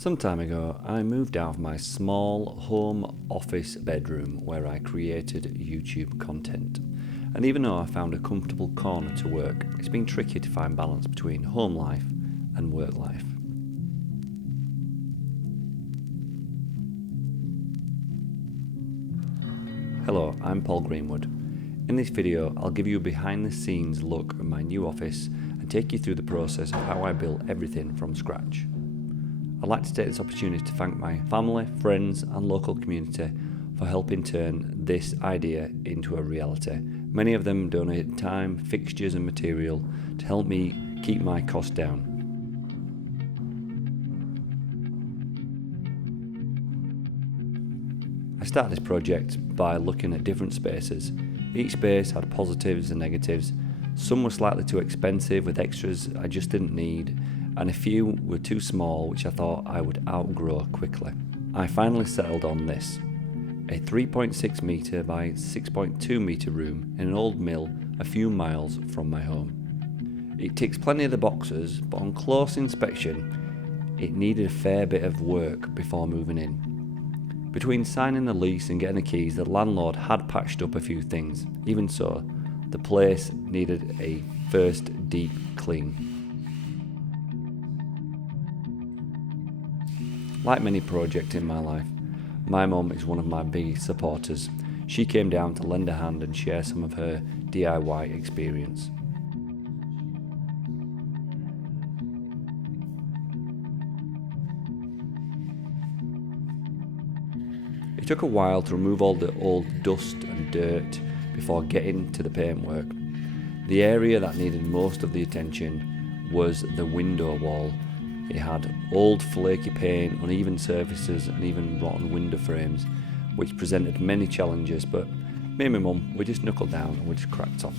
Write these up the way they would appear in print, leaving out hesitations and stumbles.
Some time ago, I moved out of my small home office bedroom where I created YouTube content. And even though I found a comfortable corner to work, it's been tricky to find balance between home life and work life. Hello, I'm Paul Greenwood. In this video, I'll give you a behind the scenes look at my new office and take you through the process of how I built everything from scratch. I'd like to take this opportunity to thank my family, friends and local community for helping turn this idea into a reality. Many of them donated time, fixtures and material to help me keep my costs down. I started this project by looking at different spaces. Each space had positives and negatives. Some were slightly too expensive with extras I just didn't need, and a few were too small which I thought I would outgrow quickly. I finally settled on this, a 3.6 metre by 6.2 metre room in an old mill a few miles from my home. It ticks plenty of the boxes, but on close inspection it needed a fair bit of work before moving in. Between signing the lease and getting the keys, the landlord had patched up a few things. Even so, the place needed a first deep clean. Like many projects in my life, my mum is one of my biggest supporters. She came down to lend a hand and share some of her DIY experience. It took a while to remove all the old dust and dirt before getting to the paintwork. The area that needed most of the attention was the window wall. It had old flaky paint, uneven surfaces and even rotten window frames, which presented many challenges, but me and my mum, we just knuckled down and we just cracked on.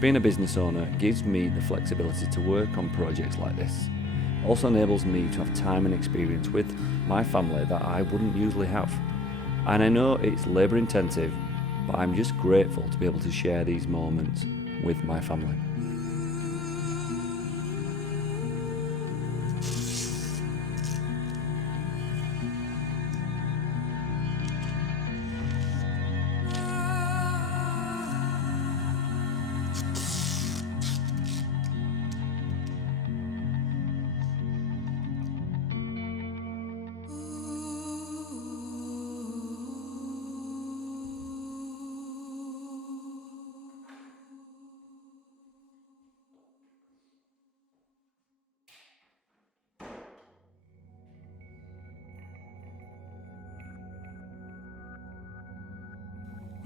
Being a business owner gives me the flexibility to work on projects like this. It also enables me to have time and experience with my family that I wouldn't usually have. And I know it's labour intensive, but I'm just grateful to be able to share these moments with my family.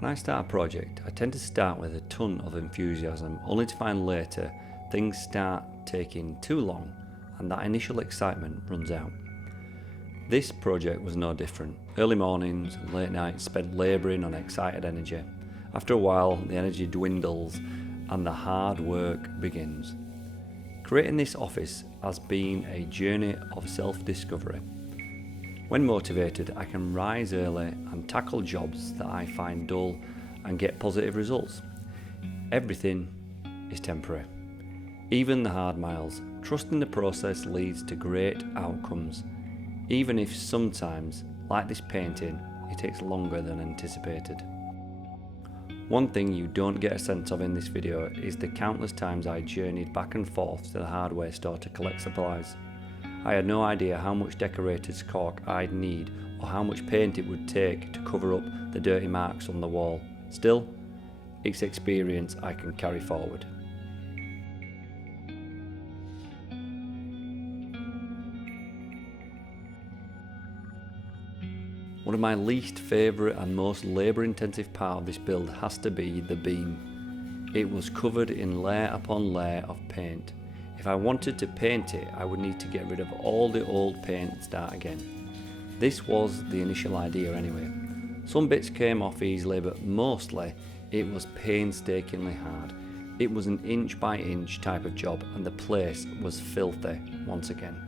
When I start a project, I tend to start with a ton of enthusiasm, only to find later things start taking too long and that initial excitement runs out. This project was no different. Early mornings and late nights spent labouring on excited energy. After a while, the energy dwindles and the hard work begins. Creating this office has been a journey of self-discovery. When motivated, I can rise early and tackle jobs that I find dull and get positive results. Everything is temporary, even the hard miles. Trusting the process leads to great outcomes, even if sometimes, like this painting, it takes longer than anticipated. One thing you don't get a sense of in this video is the countless times I journeyed back and forth to the hardware store to collect supplies. I had no idea how much decorator's caulk I'd need or how much paint it would take to cover up the dirty marks on the wall. Still, it's experience I can carry forward. One of my least favourite and most labour intensive part of this build has to be the beam. It was covered in layer upon layer of paint. If I wanted to paint it, I would need to get rid of all the old paint and start again. This was the initial idea anyway. Some bits came off easily, but mostly it was painstakingly hard. It was an inch by inch type of job, and the place was filthy once again.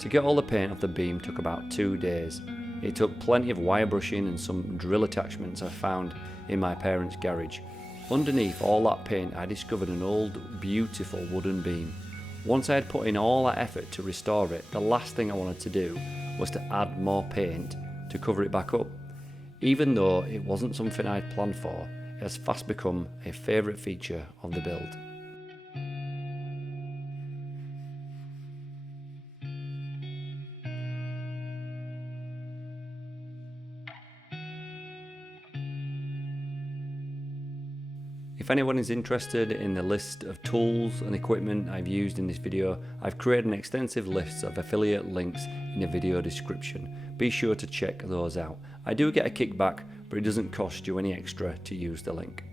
To get all the paint off the beam took about 2 days. It took plenty of wire brushing and some drill attachments I found in my parents' garage. Underneath all that paint I discovered an old beautiful wooden beam. Once I had put in all that effort to restore it, the last thing I wanted to do was to add more paint to cover it back up. Even though it wasn't something I'd planned for, it has fast become a favourite feature of the build. If anyone is interested in the list of tools and equipment I've used in this video, I've created an extensive list of affiliate links in the video description. Be sure to check those out. I do get a kickback, but it doesn't cost you any extra to use the link.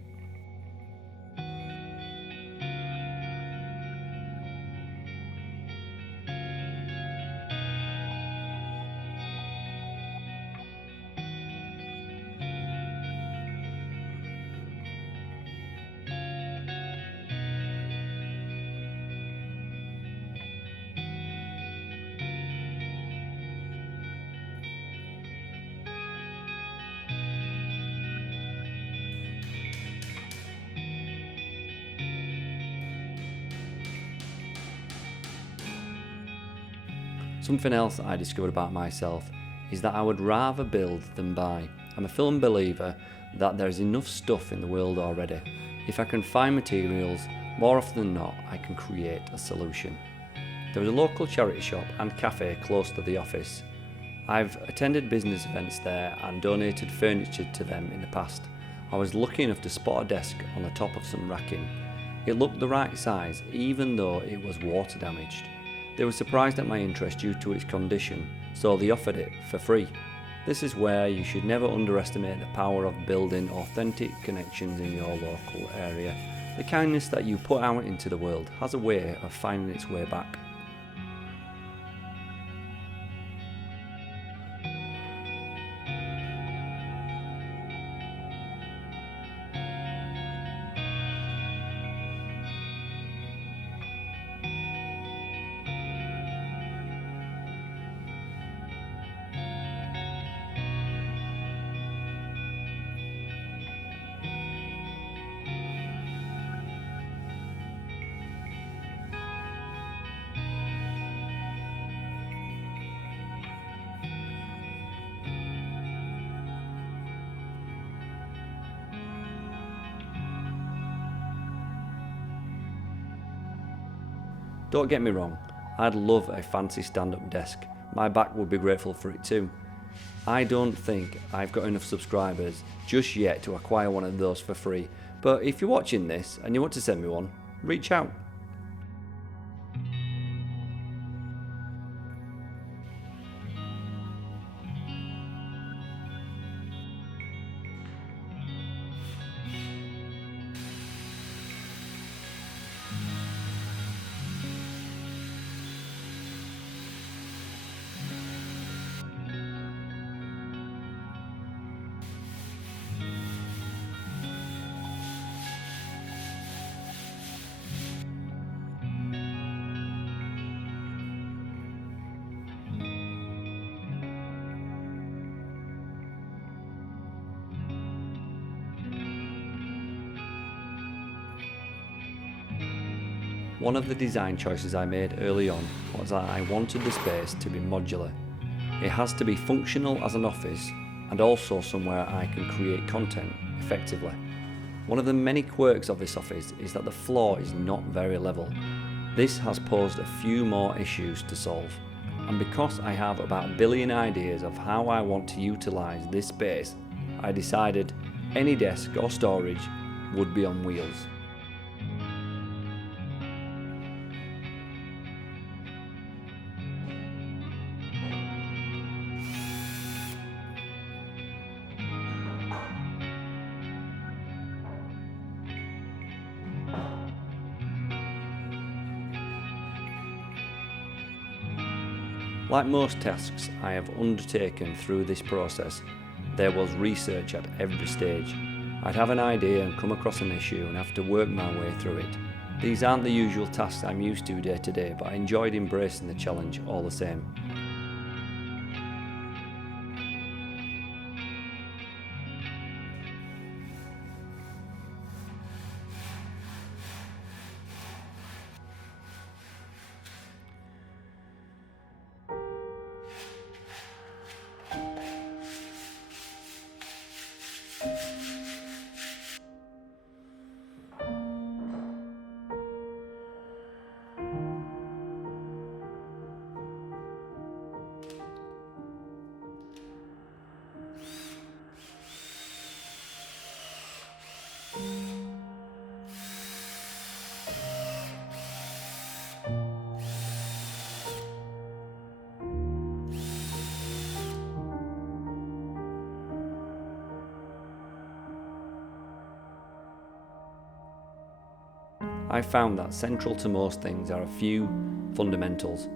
Something else I discovered about myself is that I would rather build than buy. I'm a firm believer that there is enough stuff in the world already. If I can find materials, more often than not, I can create a solution. There is a local charity shop and cafe close to the office. I've attended business events there and donated furniture to them in the past. I was lucky enough to spot a desk on the top of some racking. It looked the right size, even though it was water damaged. They were surprised at my interest due to its condition, so they offered it for free. This is where you should never underestimate the power of building authentic connections in your local area. The kindness that you put out into the world has a way of finding its way back. Don't get me wrong, I'd love a fancy stand-up desk. My back would be grateful for it too. I don't think I've got enough subscribers just yet to acquire one of those for free, but if you're watching this and you want to send me one, reach out. One of the design choices I made early on was that I wanted the space to be modular. It has to be functional as an office and also somewhere I can create content effectively. One of the many quirks of this office is that the floor is not very level. This has posed a few more issues to solve, and because I have about a billion ideas of how I want to utilise this space, I decided any desk or storage would be on wheels. Like most tasks I have undertaken through this process, there was research at every stage. I'd have an idea and come across an issue and have to work my way through it. These aren't the usual tasks I'm used to day to day, but I enjoyed embracing the challenge all the same. I found that central to most things are a few fundamentals.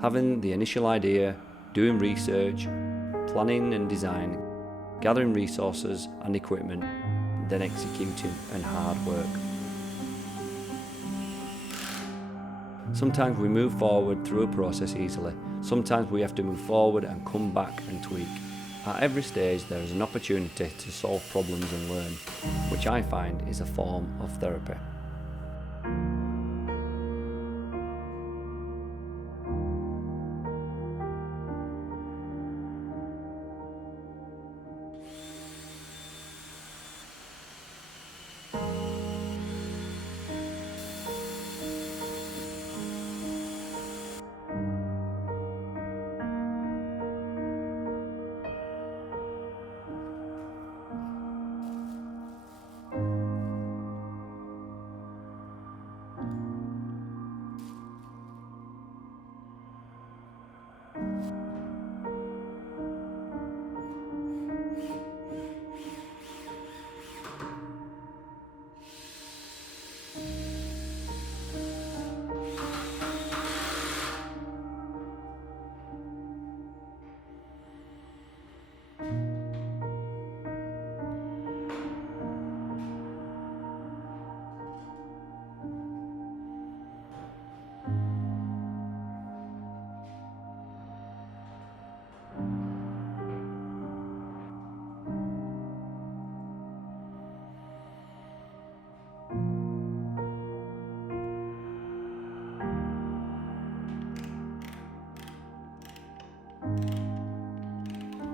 Having the initial idea, doing research, planning and design, gathering resources and equipment, then executing, and hard work. Sometimes we move forward through a process easily. Sometimes we have to move forward and come back and tweak. At every stage there is an opportunity to solve problems and learn, which I find is a form of therapy.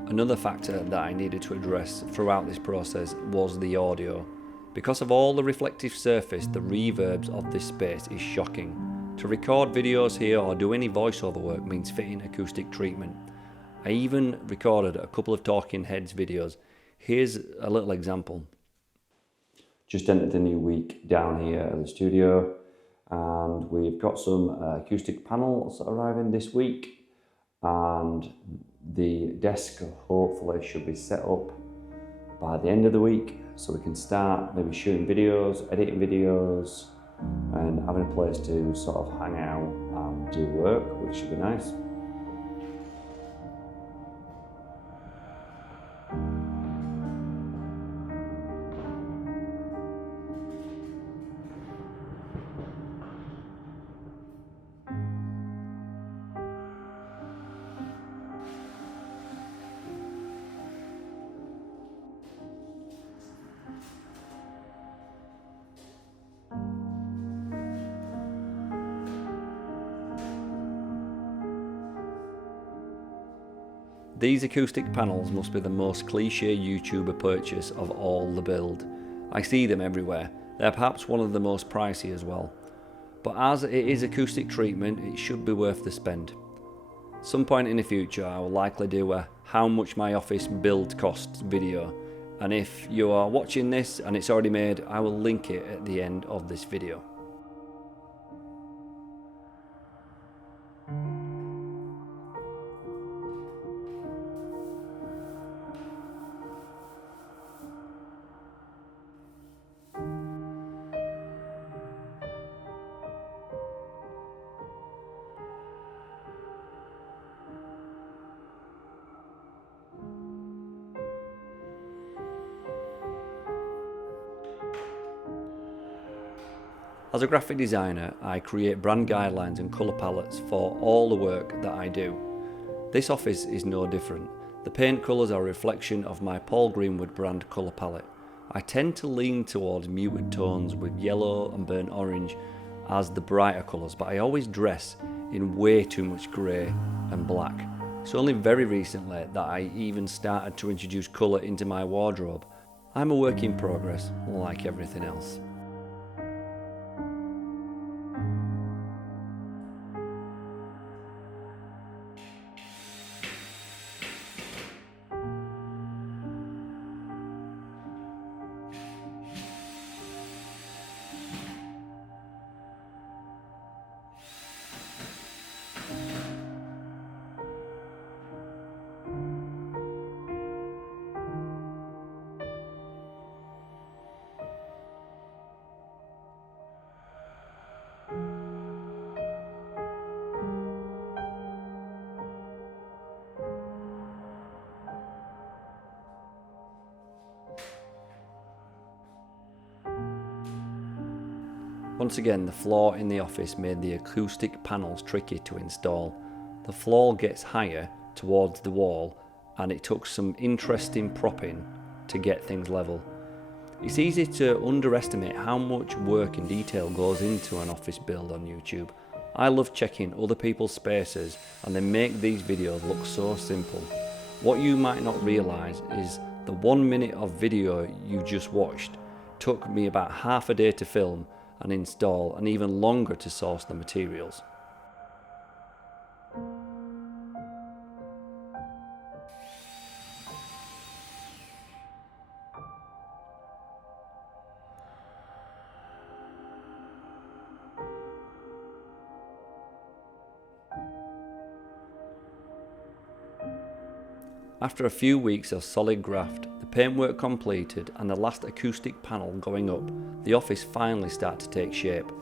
Another factor that I needed to address throughout this process was the audio. Because of all the reflective surface, the reverbs of this space is shocking. To record videos here or do any voiceover work means fitting acoustic treatment. I even recorded a couple of Talking Heads videos. Here's a little example. Just entered the new week down here at the studio, and we've got some acoustic panels arriving this week, and the desk hopefully should be set up by the end of the week, so we can start maybe shooting videos, editing videos, and having a place to sort of hang out and do work, which should be nice. These acoustic panels must be the most cliche YouTuber purchase of all the build. I see them everywhere. They're perhaps one of the most pricey as well. But as it is acoustic treatment, it should be worth the spend. Some point in the future I will likely do a how much my office build costs video, and if you are watching this and it's already made, I will link it at the end of this video. As a graphic designer, I create brand guidelines and colour palettes for all the work that I do. This office is no different. The paint colours are a reflection of my Paul Greenwood brand colour palette. I tend to lean towards muted tones with yellow and burnt orange as the brighter colours, but I always dress in way too much grey and black. It's only very recently that I even started to introduce colour into my wardrobe. I'm a work in progress, like everything else. Once again, the floor in the office made the acoustic panels tricky to install. The floor gets higher towards the wall and it took some interesting propping to get things level. It's easy to underestimate how much work and detail goes into an office build on YouTube. I love checking other people's spaces and they make these videos look so simple. What you might not realise is the 1 minute of video you just watched took me about half a day to film and install, and even longer to source the materials. After a few weeks of solid graft, the paintwork completed and the last acoustic panel going up, the office finally started to take shape.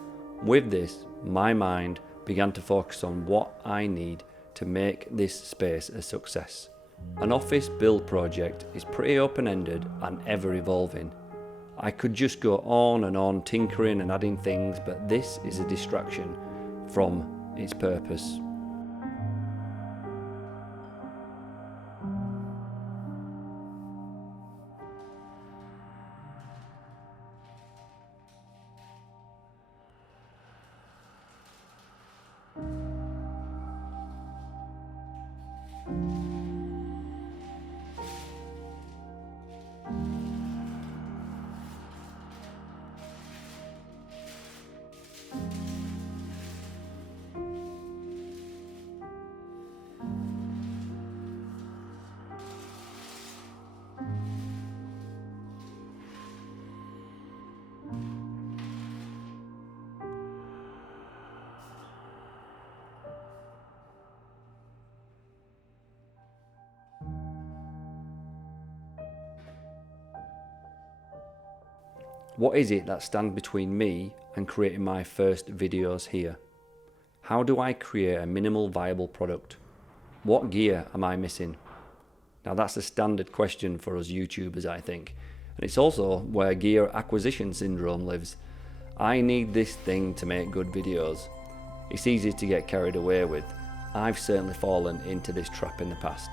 With this, my mind began to focus on what I need to make this space a success. An office build project is pretty open-ended and ever evolving. I could just go on and on tinkering and adding things, but this is a distraction from its purpose. What is it that stands between me and creating my first videos here? How do I create a minimal viable product? What gear am I missing? Now that's a standard question for us YouTubers, I think. And it's also where gear acquisition syndrome lives. I need this thing to make good videos. It's easy to get carried away with. I've certainly fallen into this trap in the past.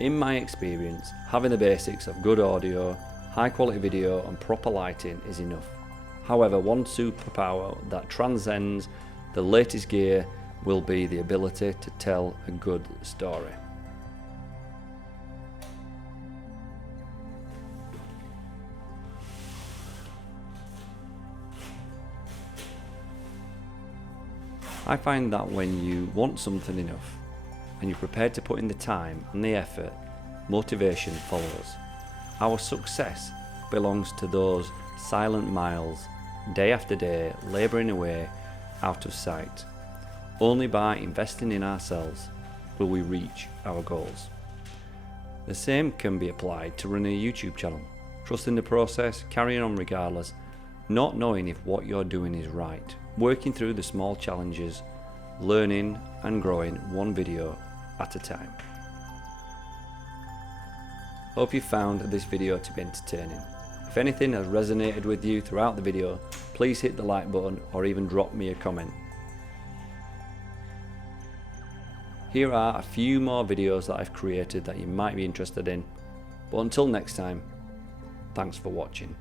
In my experience, having the basics of good audio, high quality video and proper lighting is enough. However, one superpower that transcends the latest gear will be the ability to tell a good story. I find that when you want something enough and you're prepared to put in the time and the effort, motivation follows. Our success belongs to those silent miles, day after day, labouring away out of sight. Only by investing in ourselves will we reach our goals. The same can be applied to running a YouTube channel. Trusting the process, carrying on regardless, not knowing if what you're doing is right, working through the small challenges, learning and growing one video at a time. Hope you found this video to be entertaining. If anything has resonated with you throughout the video, please hit the like button or even drop me a comment. Here are a few more videos that I've created that you might be interested in, but until next time, thanks for watching.